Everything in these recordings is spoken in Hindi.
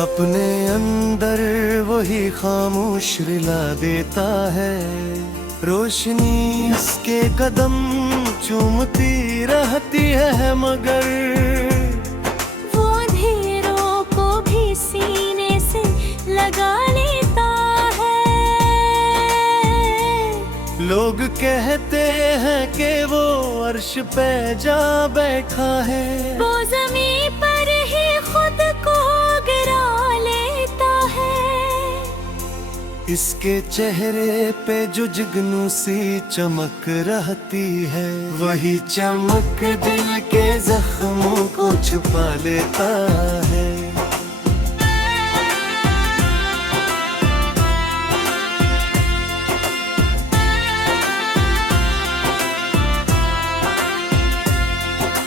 अपने अंदर वही खामोश रिला देता है, रोशनी उसके कदम चूमती रहती है, मगर वो अंधेरों को भी सीने से लगा लेता है। लोग कहते हैं कि वो अर्श पे जा बैठा है, वो ज़मीं पर ही खुद को गिरा लेता है। इसके चेहरे पे जो जुगनू सी चमक रहती है, वही चमक दिल के जख्मों को छुपा लेता है।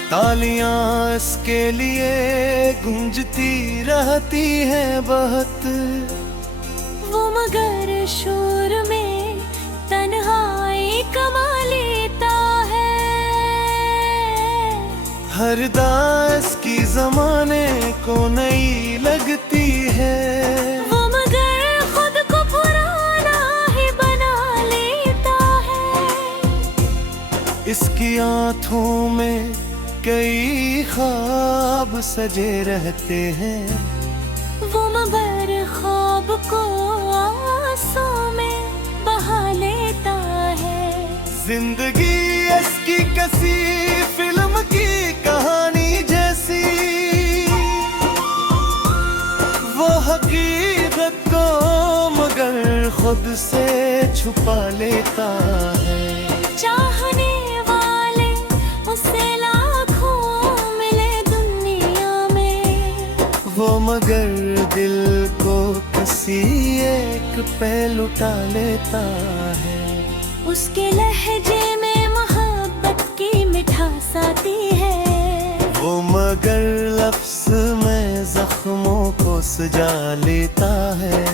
तालियां इसके लिए गूंजती रहती हैं बहुत, वो मगर शोर में तन्हाई कमा लेता है। हर दास की जमाने को नई लगती है, वो मगर खुद को पुराना ही बना लेता है। इसकी आँखों में कई ख्वाब सजे रहते हैं, वो मगर ख्वाब को आंसू में बहा लेता है। जिंदगी इसकी कसी फिल्म की कहानी जैसी, वो हकीकत को मगर खुद से छुपा लेता है। चाहने वाले उसे लाखों मिले दुनिया में, वो मगर दिल को किसी एक पे लुटा लेता है। उसके लहजे में मोहब्बत की मिठास आती है, वो मगर लफ्ज़ में जख्मों को सजा लेता है।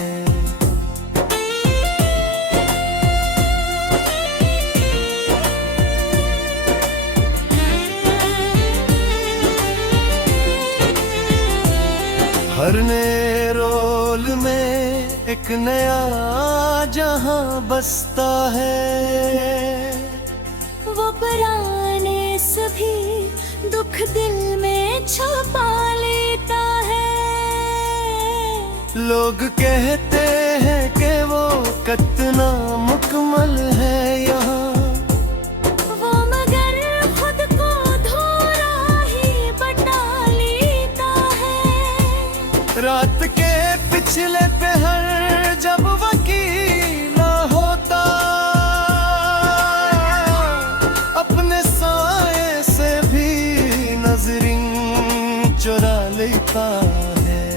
हर नए रोल में एक नया जहां बसता है, वो पुराने सभी दुख दिल में छुपा लेता है। लोग कहते हैं कि वो कितना मुकम्मल है यहाँ, वो मगर खुद को धूरा ही बटा लेता है। रात के पिछले पहर जब वकील होता, अपने साए से भी नजरिन चुरा लेता है।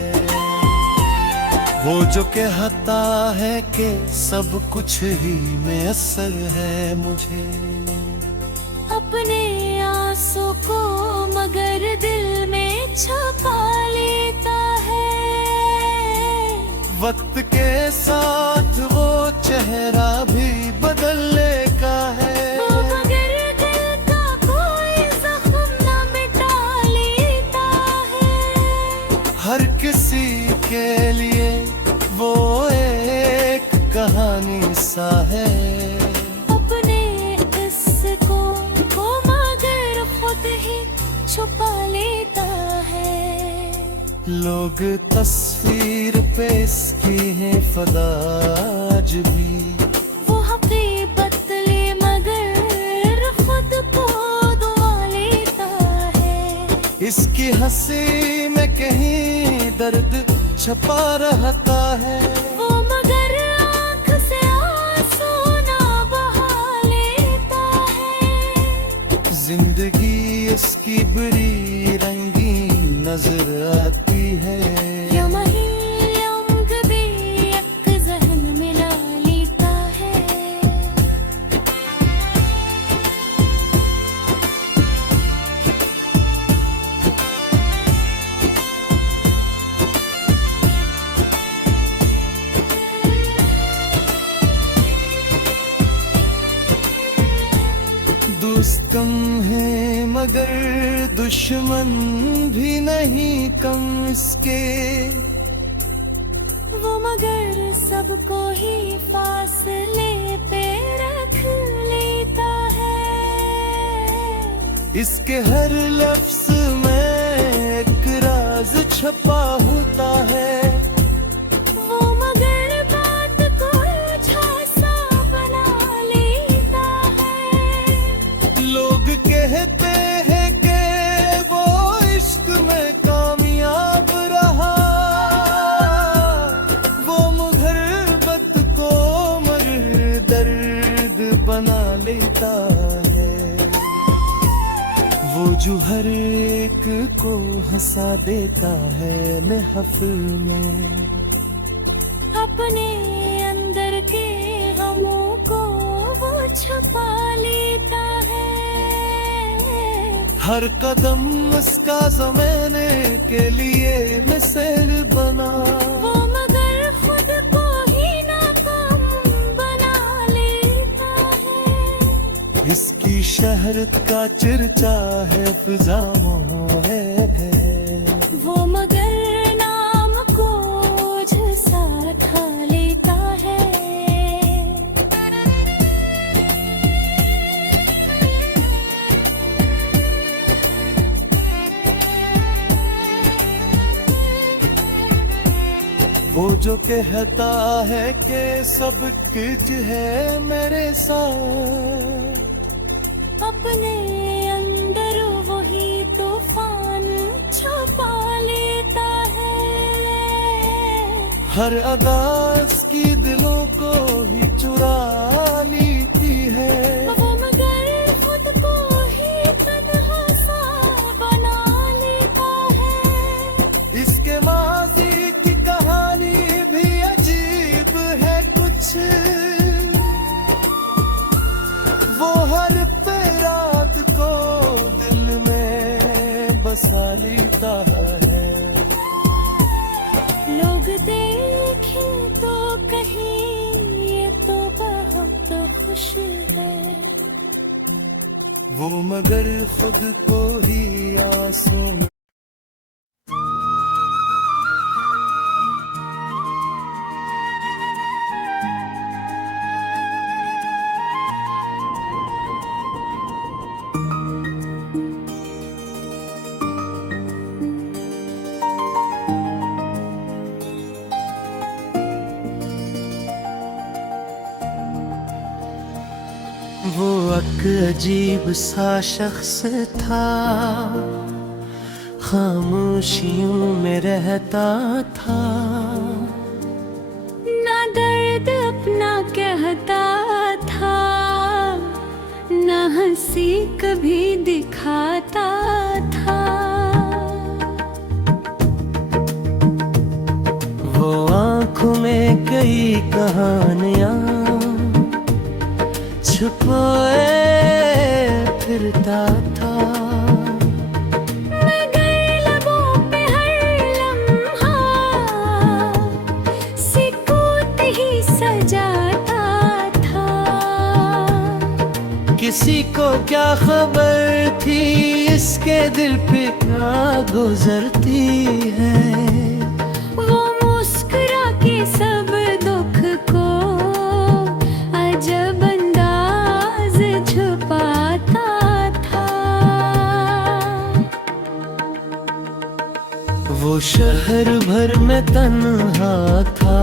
वो जो कहता है कि सब कुछ ही मैसर है मुझे, अपने आंसू को मगर दिल में छुपा लेता है। वक्त के साथ वो चेहरा भी बदलने का है, वो मगर दिल का कोई जख्म न मिटा लेता है। हर किसी के लिए वो एक कहानी सा है। अपने इसको वो मगर खुद ही छुपा लेता है। लोग तस्वीर पे इसकी है फदाज भी, वो हकीकत ले मगर खुद को दुआ लेता है। इसकी हंसी में कहीं दर्द छपा रहता है, वो मगर आँख से आंसू ना बहा लेता है। जिंदगी इसकी बुरी रंगीन नजर आती है, भी एक जहन मिला लेता है। दोस्त कम है मगर दुश्मन भी नहीं कम इसके, वो मगर सबको ही फासले पे रख लेता है। इसके हर लफ्ज में एक राज छपा होता है। वो मगर बात को झांसा बना लेता है। लोग कहते हैं कि वो इश्क में कामयाब रहा, वो मुहब्बत को मगर दर्द बना लेता है। वो जो हर एक को हंसा देता है महफिल में, अपने अंदर के गमों को वो छुपा लेता है। हर कदम उसका ज़माने के लिए मिसाल बना। वो मगर खुद को ही नाकाम बना लेता है। इसकी शहरत का चर्चा है फिजाओं है। वो मगर नाम को झसा खा लेता है। वो जो कहता है कि सब कुछ है मेरे साथ, अपने अंदर वही तूफान छुपा लेता है। हर अदास की दिलों को ही चुरा लेती है। वो मगर खुद को ही तन्हा सा बना लेता है। इसके माजी की कहानी भी अजीब है कुछ। वो हर रात को दिल में बसा लेता है। लोग देखे तो कहीं ये तो बहुत खुश है। वो मगर खुद को ही आंसू में वो एक अजीब सा शख्स था, खामोशियों में रहता था। ना दर्द अपना कहता था, ना हंसी कभी दिखाता था। वो आंखों में कई कहानियां छुपाए फिरता था। मगर लबों पे हर लम्हा सुकूत ही सजाता था। किसी को क्या खबर थी इसके दिल पे क्या गुजरती है। वो मुस्कुरा के सब दुख को अजब अंदाज छुपाता था। वो शहर भर में तन्हा था,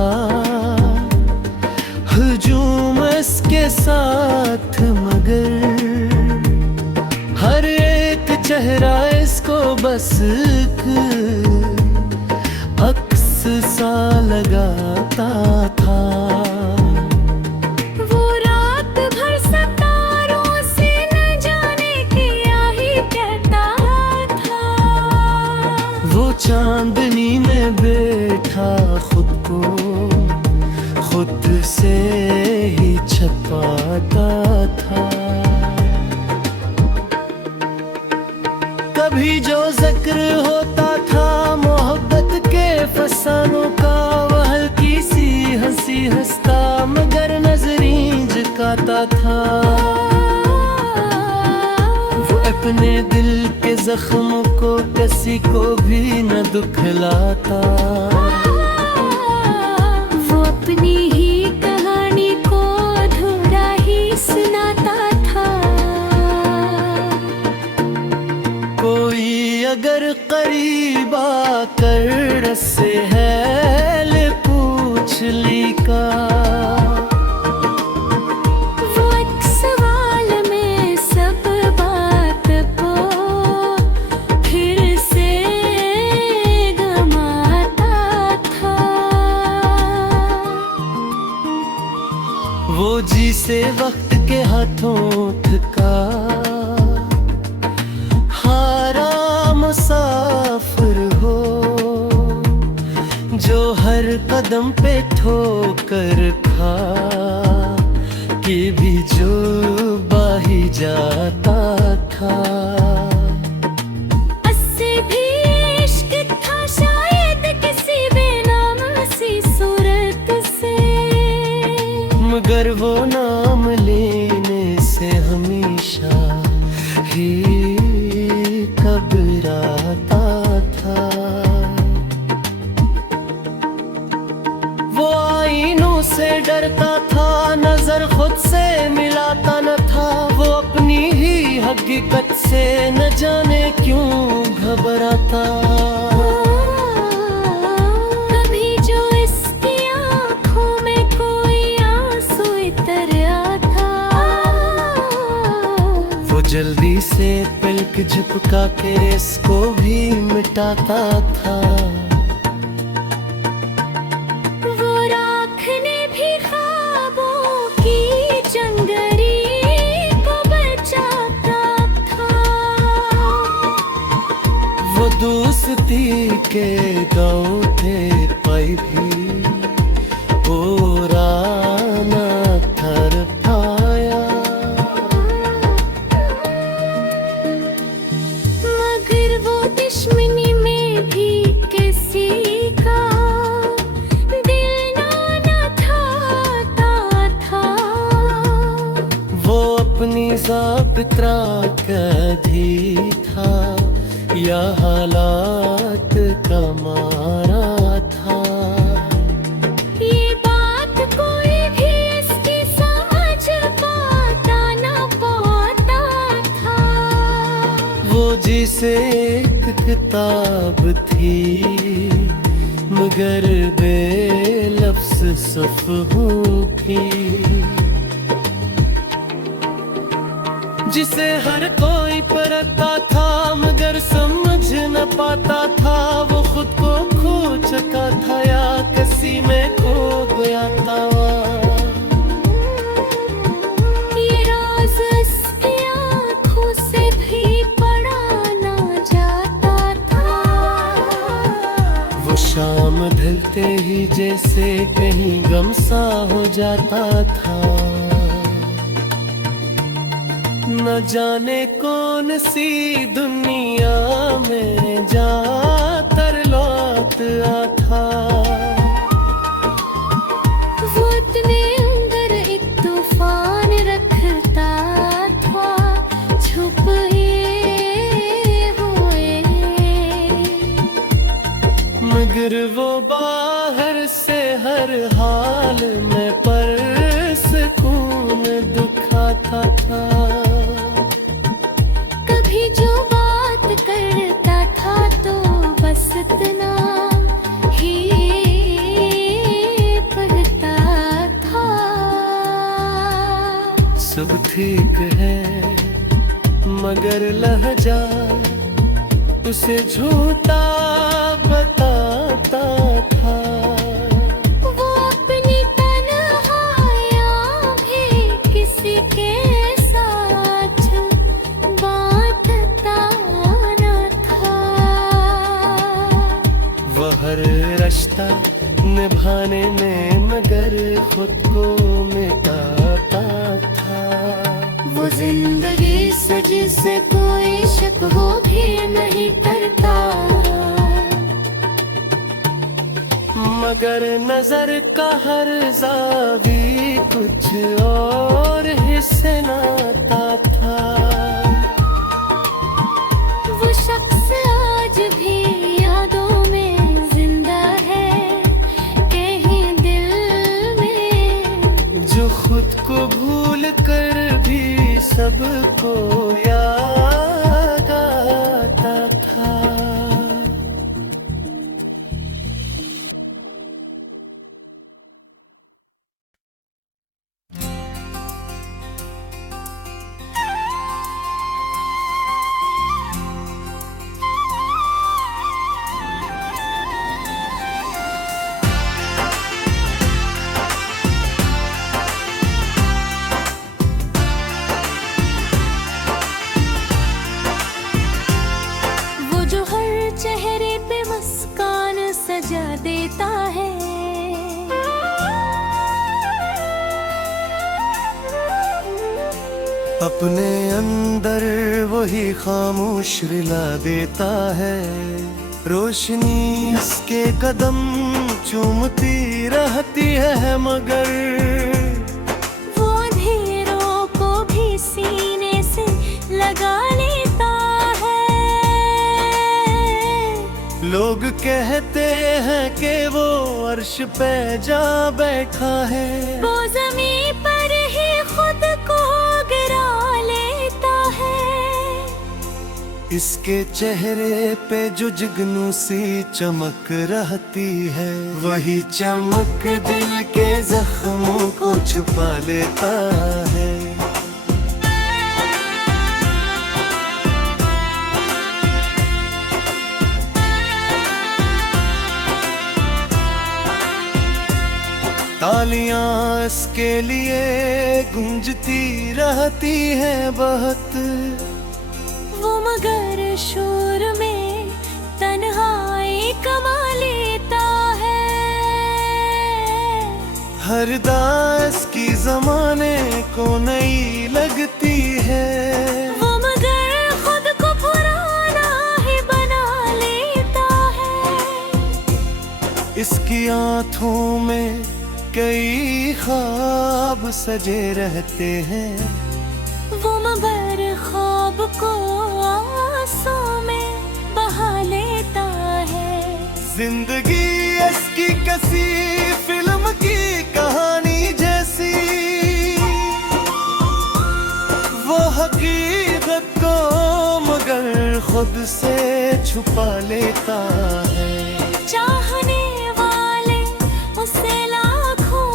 हुजूम इसके साथ मगर हर एक चेहरा इसको बस अक्स सा लगाता था। वो रात भर सितारों से न जाने क्या ही कहता था। वो चांदनी में बैठा खुद को खुद से ही छपाता था। कभी जो जिक्र होता था मोहब्बत के फसानों का, वह हल्की सी हंसी हंसता मगर नजरें झुकाता था। वो अपने दिल के जख्म को किसी को भी न दुखलाता। मगर करीब आकर रस्से है ले पूछ ली का। वो एक सवाल में सब बात को फिर से गमाता था। वो जिसे वक्त के हाथों थका हारा मुसाफिर हो, जो हर कदम पे ठोकर खा के भी जो बाही जाता था। उससे भी इश्क था शायद किसी बेनाम सी सूरत से, मगर वो नाम लेने से हमेशा ही घबराता था। वो आईनों से डरता था, नजर खुद से मिलाता न था। वो अपनी ही हकीकत से न जाने क्यों घबराता। कभी जो इसकी आँखों में कोई आंसू इतर आता, वो जल्दी से पलक झपका के इसको भी मिटाता था। वो राखने भी ख्वाबों की जंगरी को बचाता था। वो दोस्ती के गाँव थे पाई भी पुराना थर पाया। मगर वो दुश्मनी में भी किसी का दिल ना था था। वो अपनी ज़ाबित्रा कैदी था या हालात का मारा था। ये बात कोई भी इसकी समझ पाता ना पाता था। वो जिसे एक किताब थी मगर बेलफ्ज़ सफ़हों की, जिसे हर कोई पढ़ता था मगर समझ न पाता था। वो खुद को खो चुका था या किसी में खो गया था। ये राज इसकी आँखों से भी पढ़ा ना जाता था। वो शाम ढलते ही जैसे कहीं गम सा हो जाता था। न जाने कौन सी दुनिया में जाकर लौट आता। वो अपने अंदर एक तूफान रखता था छुपे हुए, मगर वो बाहर से हर हाल में परसकून दिखाता था। कभी जो बात करता था तो बस इतना ही पढ़ता था। सब ठीक है मगर लहजा उसे झूठा बताता था। वो अपनी तन्हाइयाँ भी किसी के साथ बांटता न था। वह हर रिश्ता निभाने में मगर खुद को मिटाता था। वो जिंदगी से जिसे कोई शक हो भी नहीं करता। मगर नजर का हर जावी कुछ और हिस्से नाता था। वो शख्स आज भी यादों में जिंदा है कहीं दिल में, जो खुद को भूल कर भी सबको याद आता था। सजा देता है। अपने अंदर वही खामोश रिला देता है। रोशनी इसके कदम चूमती रहती है, मगर वो अंधेरों को भी सीने से लगा लेता है। लोग कहते हैं कि वो अर्श पे जा बैठा है, वो ज़मीं पर ही खुद को गिरा लेता है। इसके चेहरे पे जो जुगनू सी चमक रहती है, वही चमक दिल के जख्मों को छुपा लेता है। तालियां इसके लिए गूंजती रहती हैं बहुत, वो मगर शोर में तन्हाई कमा लेता है। हर दास की जमाने को नई लगती है, वो मगर खुद को पुराना ही बना लेता है। इसकी आंखों में कई ख्वाब सजे रहते हैं, वो मगर ख्वाब को आंसू में बहा लेता है। जिंदगी इसकी कसी फिल्म की कहानी जैसी, वो हकीकत को मगर खुद से छुपा लेता है। चाहने वाले उसे लाखों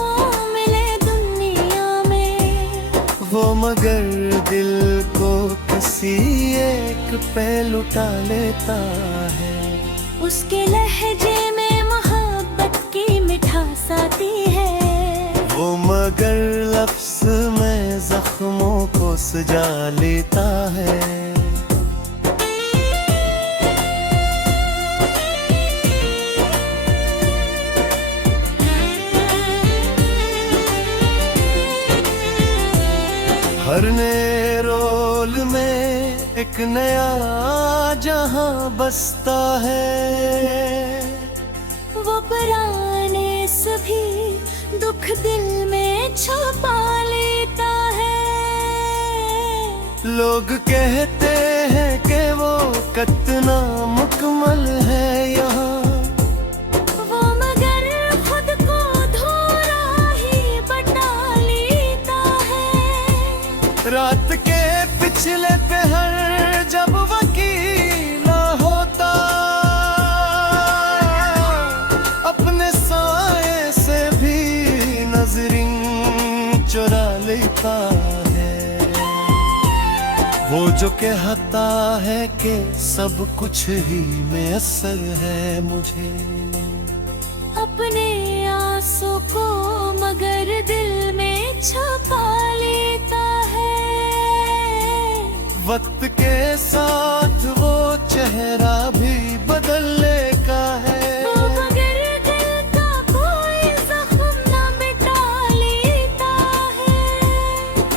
मिले दुनिया में, वो मगर दिल को किसी एक पे लुटा लेता है। उसके लहजे में मोहब्बत की मिठास आती है, वो मगर लफ्ज़ में जख्मों को सजा लेता है। हर नए रोल में एक नया जहां बसता है, वो पुराने सभी दुख दिल में छुपा लेता है। लोग कहते हैं कि वो कितना मुकम्मल है यहाँ, वो मगर खुद को धूरा ही बना लेता है। रात के पिछले पहर जब वकीला होता, अपने साए से भी नजरिन चुरा लेता है। वो जो कहता है कि सब कुछ ही मैसर है मुझे, अपने आंसू को मगर दिल में छुपा लेता है। वक्त के साथ वो चेहरा भी बदलने का है, वो मगर दिल का कोई जख्म न मिटा लेता है।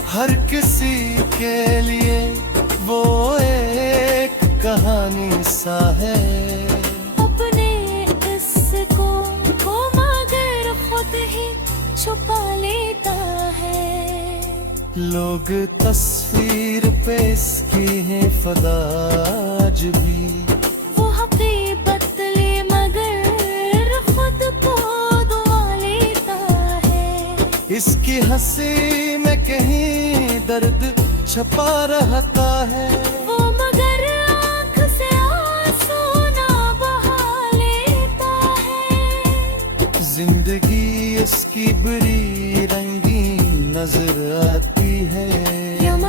हर किसी के लिए वो एक कहानी सा है। अपने इसको वो मगर खुद ही छुपा लेता है। लोग तस्वीर पे इसकी है फदाज भी, वो हकीकत ले मगर खुद को दुआ लेता है। इसकी हंसी में कहीं दर्द छपा रहता है, वो मगर आँख से आंसू ना बहा लेता है। जिंदगी इसकी बुरी रंगीन नजर आती है, यम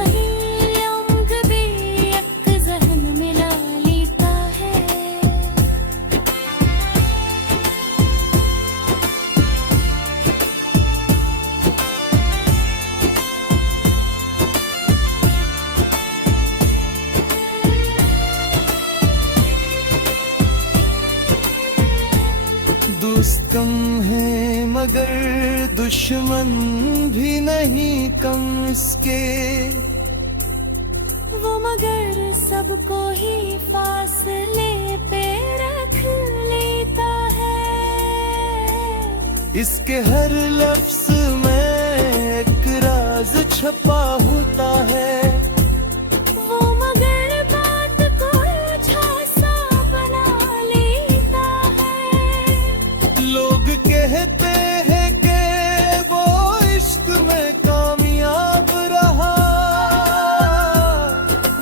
कभी एक जहन मिला लेता है। रुस्तम है मगर दुश्मन भी नहीं कम इसके, वो मगर सबको ही फासले पे रख लेता है। इसके हर लफ्ज में एक राज छपा होता है। वो मगर बात को झांसा बना लेता है। लोग कहते हैं कि वो इश्क में कामयाब रहा,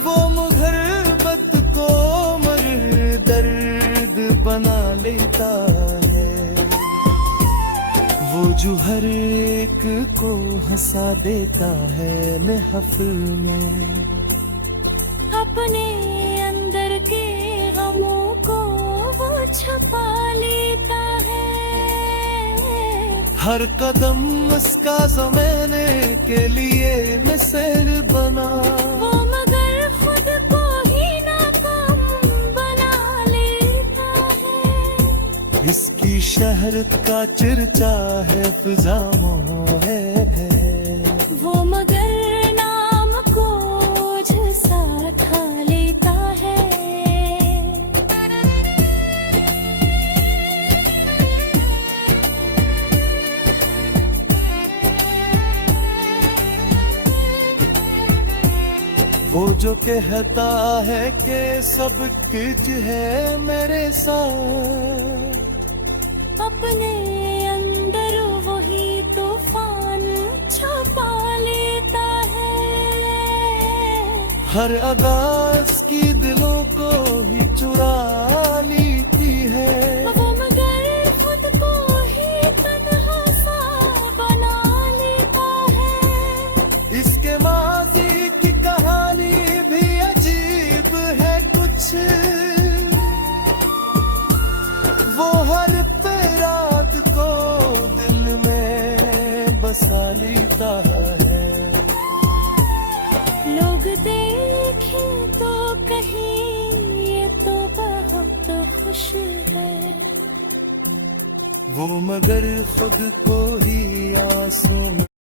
वो मुहब्बत को मगर दर्द बना लेता है। वो जो हर एक को हंसा देता है महफिल में, अपने अंदर के गमों को वो छुपा लेता है। हर कदम उसका ज़माने के लिए मिसाल बना, वो मगर खुद को ही नाकाम बना लेता है। इसकी शहरत का चर्चा है फिजाओं है। वो मगर नाम को झसा खा लेता है। वो जो कहता है कि सब कुछ है मेरे साथ, अपने अंदर वही तूफान छुपा लेता है। हर आगाज की दिलों को ही चुरा लेती है। वो मगर खुद को ही तन्हा सा बना लेता है। इसके माजी की कहानी भी अजीब है कुछ, वो हर रात को दिल में बसा लेता है। लोग देखे तो कहीं ये तो बहुत खुश है। वो मगर खुद को ही आंसू